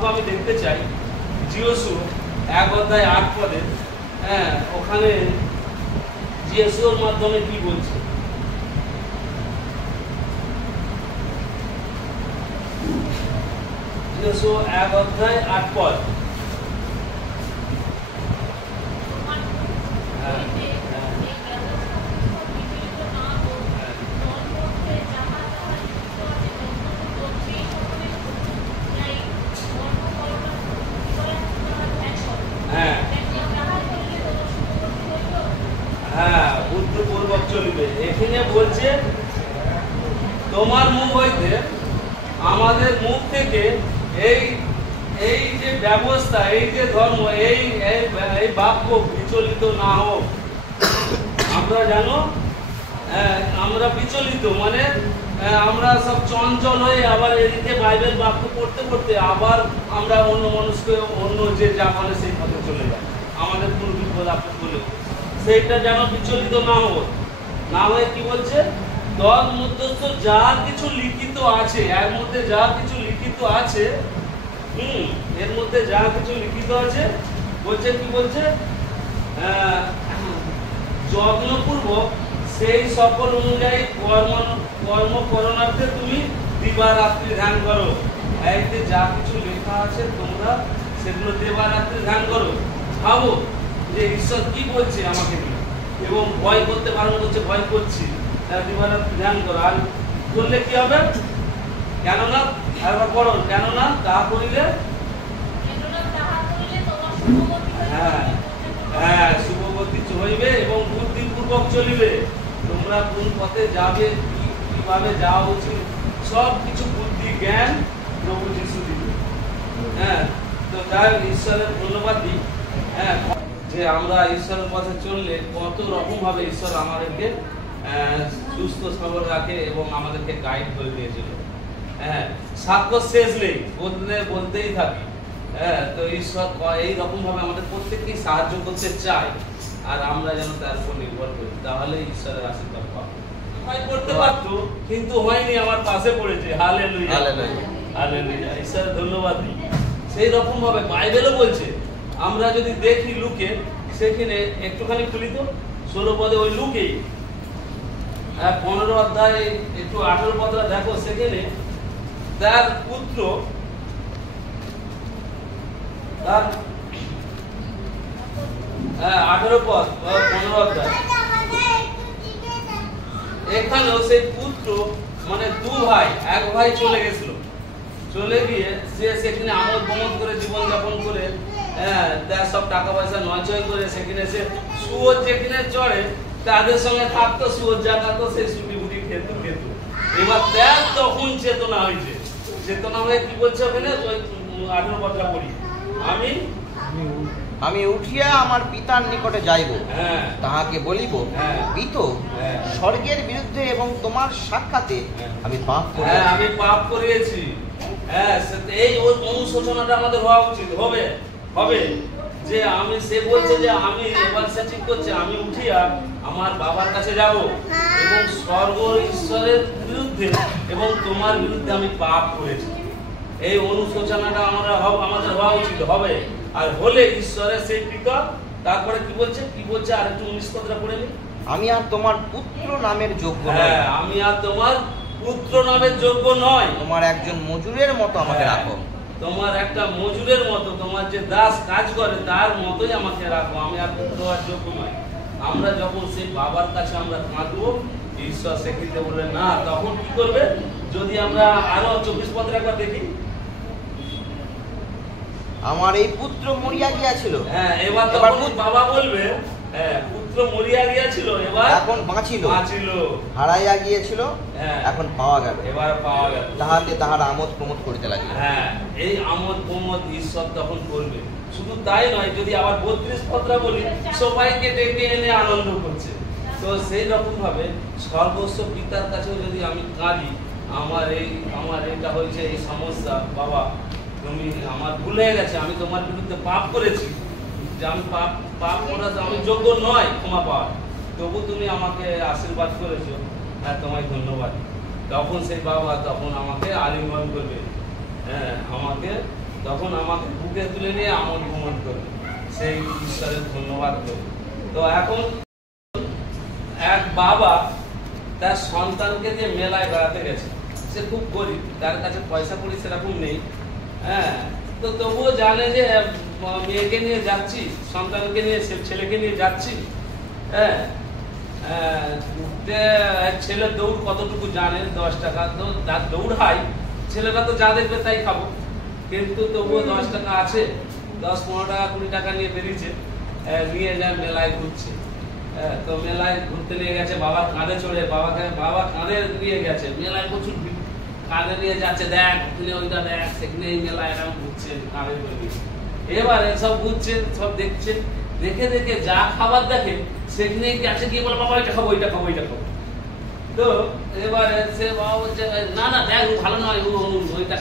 আমি দেখতে চাই জিওসু 1 অধ্যায় 8 পদে, ওখানে জিওসুর মাধ্যমে কি বলছে। জিওসু 1 অধ্যায় 8 পদ। বুদ্ধিপূর্বক চলিবে। এখানে বলছে তোমার মুখ হইতে, আমাদের মুখ থেকে এই এই যে ব্যবস্থা, এই যে ধর্ম, এই এই বাক্য বিচলিত না হোক। আমরা জানো আমরা বিচলিত মানে আমরা সব চঞ্চল হয়ে আবার এদিকে বাইবেল বাক্য পড়তে পড়তে আবার আমরা অন্য মানুষকে অন্য যে যা বলে সেই পথে চলে যাই। আমাদের কোনো বিপদ আপদ বলে সেইটা যেন বিচলিত না হোক। না হয়ে কি বলছে, দল মধ্যস্থ যা কিছু লিখিত আছে, এর মধ্যে যা কিছু লিখিত আছে, এর মধ্যে যা কিছু লিখিত আছে বলছে কি বলছে, যত্নপূর্বক সেই সকল অনুযায়ী কর্ম করণার্থে তুমি দিবারাত্রি ধ্যান করো। এই যে যা কিছু লেখা আছে তোমরা সেগুলো দিবারাত্রি ধ্যান করো। ভাবো যে ঈশ্বর কি বলছে আমাকে নিয়ে, এবং ভয় করতে পারো বলছে ভয় করছি, দিবারাত্রি ধ্যান করো। আর করলে কি হবে, কেননা একবার পড়ো, কেননা তা করিলে শুভগতি হইবে এবং বুদ্ধিপূর্বক চলিবে। তোমরা কোন পথে যাবে, কিভাবে যাওয়া উচিত, সব কিছু বুদ্ধি জ্ঞান প্রভু যিশু দিবে। তো যাই ঈশ্বরের ধন্যবাদ দিই যে আমরা ঈশ্বরের পথে চললে কত রকম ভাবে ঈশ্বর আমাদেরকে সুস্থ সবল রাখে এবং আমাদেরকে গাইড করে দিয়েছিল। সাক্ষ্য শেষ নেই, বলতেই থাকি। তো ঈশ্বর এই রকম ভাবে আমাদের প্রত্যেককে সাহায্য করতে চায়, আর আমরা যেন তার উপর নির্ভর করি, তাহলে ঈশ্বরের আশীর্বাদ পাবো। ভয় করতে পারতো কিন্তু হয়নি, আমার পাশে পড়েছে। হালেলুয়া, হালেলুয়া, ঈশ্বরের ধন্যবাদ দিই। সেই রকম ভাবে বাইবেলও বলছে, আমরা যদি দেখি লুকে, সেখানে একটুখানি খুলি তো 16 পদে, ওই লুকেই 15 অধ্যায় একটু 18 পদটা দেখো। সেখানে তার পুত্র, তার 18 পদ 15 অধ্যায়, এখানেও সেই পুত্র মানে দু ভাই, এক ভাই চলে গেছিল, চলে গিয়ে সে সেখানে আমোদ প্রমোদ করে জীবনযাপন করে, তার সব টাকা পয়সা নয়চয় করে সেখানে সে শুয়োর যেখানে চড়ে তাদের সঙ্গে থাকতো, শুয়োর জাগাতো, সেই সুটি বুটি খেত। এবার তার তখন চেতনা হয়েছে, চেতনা হয়ে কি বলছে ওখানে, 18 পদটা পড়ি, আমি উঠিয়া আমার পিতার নিকটে যাইব, তাহাকে বলিব, পিত, স্বর্গের বিরুদ্ধে এবং তোমার সাক্ষাতে আমি পাপ করিয়েছি। এই অনুশোচনাটা আমাদের হওয়া উচিত, হবে যে আমি, সে বলছে যে আমি, এবার সে ঠিক করছে, আমি উঠিয়া আমার বাবার কাছে যাব এবং স্বর্গ ঈশ্বরের বিরুদ্ধে এবং তোমার বিরুদ্ধে আমি পাপ করেছি। এই অনুশোচনাটা আমাদের হওয়া উচিত, হবে। আর হলে ঈশ্বরের সেই পিতা, তারপরে কি বলছে আর একটু 19 পদটা পড়ে নি, আমি আর তোমার পুত্র নামের যোগ্য নই। আমি আর তোমার পুত্র নামের যোগ্য নয়, তোমার একজন মজুরের মতো আমাকে রাখো। তোমার একটা মজুরের মতো, তোমার যে দাস কাজ করে তার মতোই আমাকে রাখো, আমি আর পুত্র হওয়ার যোগ্য নয়। আমরা যখন সেই বাবার কাছে আমরা কাঁদবো, ঈশ্বর সেক্ষেত্রে বলে না, তখন কি করবে, যদি আমরা আরো 24 পদটা একবার দেখি, আমার এই পুত্র মরিয়া গিয়াছিল। এবার বাবা বলবে, পুত্র মরিয়া গিয়াছিল, এবার এখন বাঁচিল, হারাইয়া গিয়েছিল, এখন পাওয়া গেল, তাহাতে তাহার আমোদ প্রমোদ করিতে লাগিল। এই আমোদ প্রমোদ ঈশ্বর তখন করবে। শুধু তাই নয়, যদি আবার 32 পদটা বলি, সবাইকে ডেকে এনে আনন্দ করছে। তো সেই রকম ভাবে সর্বস্ব পিতার কাছেও যদি আমি কাঁদি, আমার এইটা হয়েছে, এই সমস্যা, বাবা তুমি আমার ভুল হয়ে গেছে, আমি তোমার বিরুদ্ধে পাপ করেছি, যে আমি পাপ করার আমি যোগ্য নয় ক্ষমা পাওয়ার, তবু তুমি আমাকে আশীর্বাদ করেছো, তোমায় ধন্যবাদ। তখন সেই বাবা তখন আমাকে আলিঙ্গন করবে, আমাকে তখন আমাকে বুকে তুলে নিয়ে আমোদ প্রমোদ করবে, সেই ঈশ্বরের ধন্যবাদ করবে। তো এখন এক বাবা তার সন্তানকে নিয়ে মেলায় বেড়াতে গেছে। সে খুব গরিব, তার কাছে পয়সা কড়ি সেরকম নেই। হ্যাঁ, তো তবুও জানে যে মেয়েকে নিয়ে যাচ্ছি, সন্তানকে নিয়ে, ছেলেকে নিয়ে যাচ্ছি। হ্যাঁ, ছেলের দৌড় কতটুকু জানে, 10 টাকা তো দৌড় হয়, ছেলেরা তো যা দেখবে তাই খাবো, কিন্তু তবুও 10 টাকা আছে, 10-15 টাকা 20 টাকা নিয়ে বেরিয়েছে, নিয়ে যায় মেলায় ঘুরছে। তো মেলায় ঘুরতে নিয়ে গেছে, বাবার কাঁধে চড়ে, বাবা কাঁধে নিয়ে গেছে, মেলায় প্রচুর কাঁধে নিয়ে যাচ্ছে, দেখ ওখানে ওইটা দেখ, সেখানে এই মেলায় এরকম ঘুরছে কাঁধে করে। এবারে সব ঘুরছে, সব দেখছে, দেখে দেখে যা খাবার দেখে সেখানে গেছে গিয়ে বলে বাবা এটা খাবো, ওইটা খাবো, ওইটা খাবো। তো এবারে সে বাবা বলছে না না দেখ ভালো নয়, ওইটা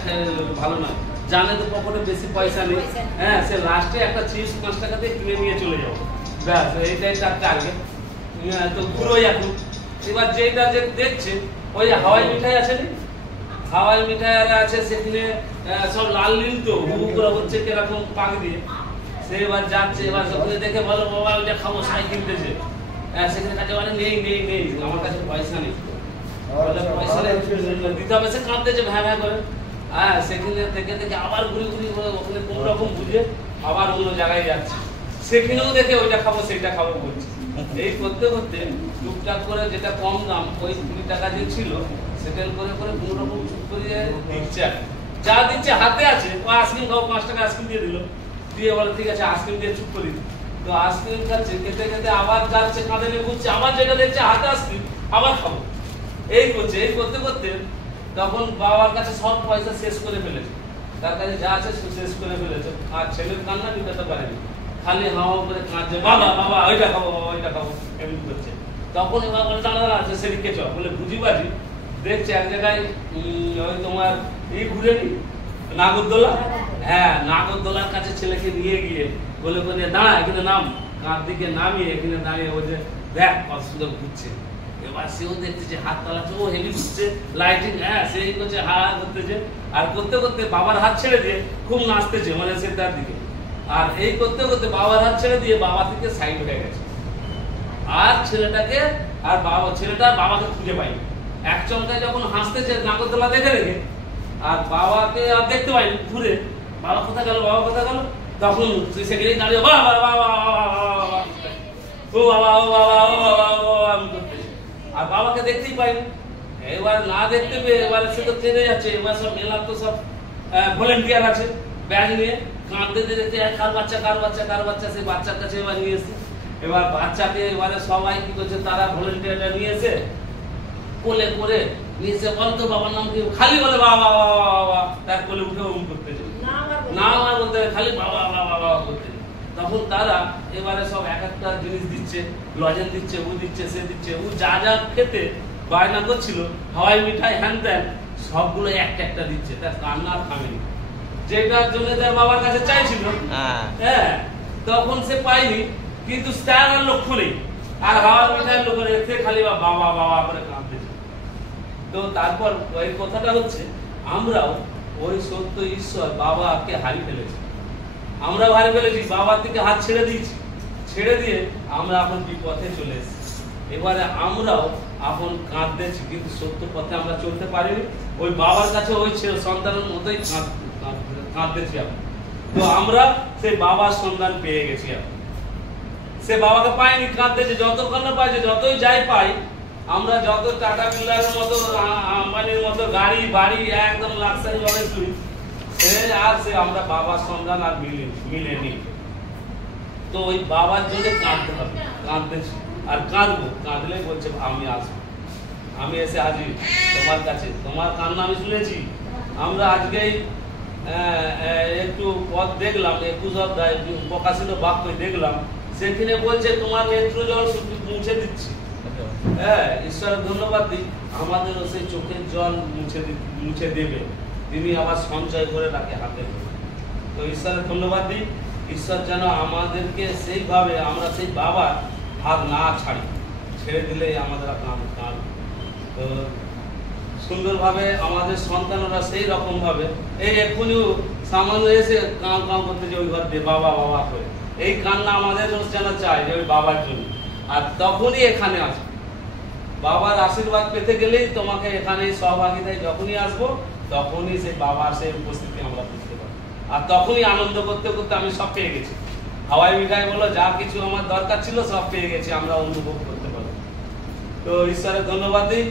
ভালো নয়, জানে তো পকেটে বেশি পয়সা নেই। হ্যাঁ, সে লাস্টে একটা চিপস 5 টাকা দিয়ে কিনে নিয়ে চলে যাবো, ব্যাস এইটাই তার টার্গেট। তো ঘুরোই এখন। এবার যেটা যে দেখছে ওই হাওয়াই মিঠাই আছে না, হাওয়াই মিঠাই আছে, সেখানে সব লাল নীল তো হুকুরা হচ্ছে কিরকম পাক দিয়ে। সে এবার যাচ্ছে, এবার ওখানে দেখে বলো বাবা ওইটা খাবো, সাইকেল দিয়েছে। সেখানে কাছে বলে নেই নেই নেই, আমার কাছে পয়সা নেই, পয়সা দিতে হবে। সে কাঁদতেছে ভ্যা ভ্যা করে। হ্যাঁ, সেখানে থেকে দেখে আবার ঘুরি ঘুরি ওখানে কোন রকম বুঝে আবার অন্য জায়গায় যাচ্ছে, সেখানেও দেখে ওইটা খাবো সেইটা খাবো বলছে। এই করতে করতে টুকটাক করে যেটা কম দাম, ওই 20 টাকা যে ছিল সেটেল করে করে কোন রকম চুপ করে দিচ্ছে, যা দিচ্ছে হাতে আছে। ও আইসক্রিম খাবো, 5 টাকা আইসক্রিম দিয়ে দিল, দিয়ে বলে ঠিক আছে আইসক্রিম দিয়ে চুপ করি। তো আইসক্রিম খাচ্ছে, খেতে খেতে আবার যাচ্ছে, কাঁধে নিয়ে ঘুরছে, আবার যেটা দেখছে হাতে আইসক্রিম, আবার খাবো। এই করছে, এই করতে করতে তখন বাবার কাছে সব পয়সা শেষ করে ফেলেছে, তার কাছে যা আছে শেষ করে ফেলেছে। আর ছেলের কান্না নিতে পারেনি, খালি হাওয়া করে কাঁদছে, বাবা বাবা ওইটা খাবো, বাবা ওইটা খাবো, এমনি করছে। তখন এবার বলে দাঁড়া দাঁড়া আছে, সেদিকে চল বলে বুঝিবাজি দেখছে এক জায়গায় ওই তোমার এই ঘুরে নি নাগরদোলা। হ্যাঁ, নাগরদোলার কাছে ছেলেকে নিয়ে গিয়ে বলে বলে দাঁড়া এখানে নাম, কাঁধ দিকে নামিয়ে এখানে দাঁড়িয়ে ওই যে দেখ কত সুন্দর ঘুরছে। এবার সেও দেখতেছে, হাত তালাচ্ছে, ও হেভি ঘুরছে, লাইটিং। হ্যাঁ, সেই করছে, হা করতেছে, আর করতে করতে বাবার হাত ছেড়ে দিয়ে খুব নাচতেছে, মানে সে তার দিকে। আর এই করতে করতে বাবার হাত ছেড়ে দিয়ে বাবা থেকে সাইড হয়ে গেছে, আর ছেলেটাকে আর ছেলেটা বাবাকে খুঁজে পায়নি। এক চমকায় যখন হাসতেছে নাগরদোলা দেখে রেখে, আর বাবাকে আর দেখতে পাইনি, ঘুরে বাবা কোথায় গেল, বাবা কোথায় গেল, তখন সেখানে দাঁড়িয়ে বাবা বাবা ও বাবা ও বাবা ও বাবা ও আমি করতেছি, আর বাবাকে দেখতেই পাইনি। এবার না দেখতে পেয়ে এবার সে তো ট্রেনে যাচ্ছে, এবার সব মেলার তো সব ভলেন্টিয়ার আছে, ব্যাগ নিয়ে কাঁদতে দেখতে কার বাচ্চা কার বাচ্চা কার বাচ্চা, সেই বাচ্চার কাছে এবার নিয়ে এসে, এবার বাচ্চাকে এবারে সবাই কি করছে, তারা ভলেন্টিয়ারটা নিয়ে এসে কোলে করে নিয়ে এসে বলতো বাবার নাম কি, খালি বলে বাবা বাবা বাবা, তার কোলে উঠে ওম করতে না আমার বলতে খালি বাবা বাবা বাবা করতে। তখন তারা এবারে সব এক একটা জিনিস দিচ্ছে, লজেন দিচ্ছে, ও দিচ্ছে, সে দিচ্ছে, ও যা যা খেতে বায়না করছিল, হাওয়াই মিঠাই হ্যান ত্যান সবগুলো একটা একটা দিচ্ছে, তার কান্না আর থামেনি। যেটার জন্য তার বাবার কাছে চাইছিল, হ্যাঁ, তখন সে পায়নি, কিন্তু তার আর লক্ষ্য নেই, আর হাওয়াই মিঠাই লোক রেখে খালি বাবা বাবা করে কাঁদতেছে। তো তারপর ওই কথাটা হচ্ছে, আমরাও ওই সত্য ঈশ্বর বাবাকে হারিয়ে ফেলেছি, আমরা হারিয়ে ফেলেছি, বাবার থেকে হাত ছেড়ে দিয়েছি, ছেড়ে দিয়ে আমরা এখন বিপথে চলে এসেছি। এবারে আমরাও এখন কাঁদতেছি, কিন্তু সত্য পথে আমরা চলতে পারিনি, ওই বাবার কাছে ওই সন্তানের মতোই কাঁদতেছি এখন। তো আমরা সেই বাবার সন্ধান পেয়ে গেছি, এখন সে বাবাকে পাইনি, কাঁদতেছে, যতক্ষণ না পাইছে, যতই যাই পাই আমরা, যত টাটা বিড়লার মতো আম্বানির মতো গাড়ি বাড়ি একদম লাক্সারি ভাবে শুনি, আর সে আমরা বাবার সন্ধান আর মিলেনি। তো ওই বাবার জন্য কাঁদতে হবে, কাঁদতেছি আর কাঁদবো, কাঁদলে বলছে আমি আসবো, আমি এসে হাজির তোমার কাছে, তোমার কান্না আমি শুনেছি। আমরা আজকেই একটু পথ দেখলাম, 21 অধ্যায় প্রকাশিত বাক্য দেখলাম, সেখানে বলছে তোমার নেত্র জল মুছে দিচ্ছি। হ্যাঁ, ঈশ্বরের ধন্যবাদ দিই, আমাদেরও সেই চোখের জল মুছে দেবে, তিনি আবার সঞ্চয় করে রাখে হাতে। তো ঈশ্বরের ধন্যবাদ দিই, ঈশ্বর যেন আমাদেরকে সেইভাবে আমরা সেই বাবার হাত না ছাড়ি, ছেড়ে দিলেই আমাদের কাঁদ। তো সুন্দরভাবে আমাদের সন্তানরা সেই রকম ভাবে, এই এখনই সামান্য এসে কাঁ কাঁ করতে যে ওই ঘর দিয়ে বাবা বাবা করে, এই কান্না আমাদের রোজ যেন চাই যে ওই বাবার জন্য। আর তখনই এখানে আসবে, বাবার আশীর্বাদ পেতে গেলেই তোমাকে এখানে সহভাগিতায় যখনই আসবো তখনই সেই বাবার সেই উপস্থিতি আমরা বুঝতে পারবো। আর তখনই আনন্দ করতে করতে আমি সব পেয়ে গেছি, হাওয়াই মিঠাই বলো যা কিছু আমার দরকার ছিল সব পেয়ে গেছি, আমরা অনুভব করতে পারবো। তো ঈশ্বরের ধন্যবাদ দিই।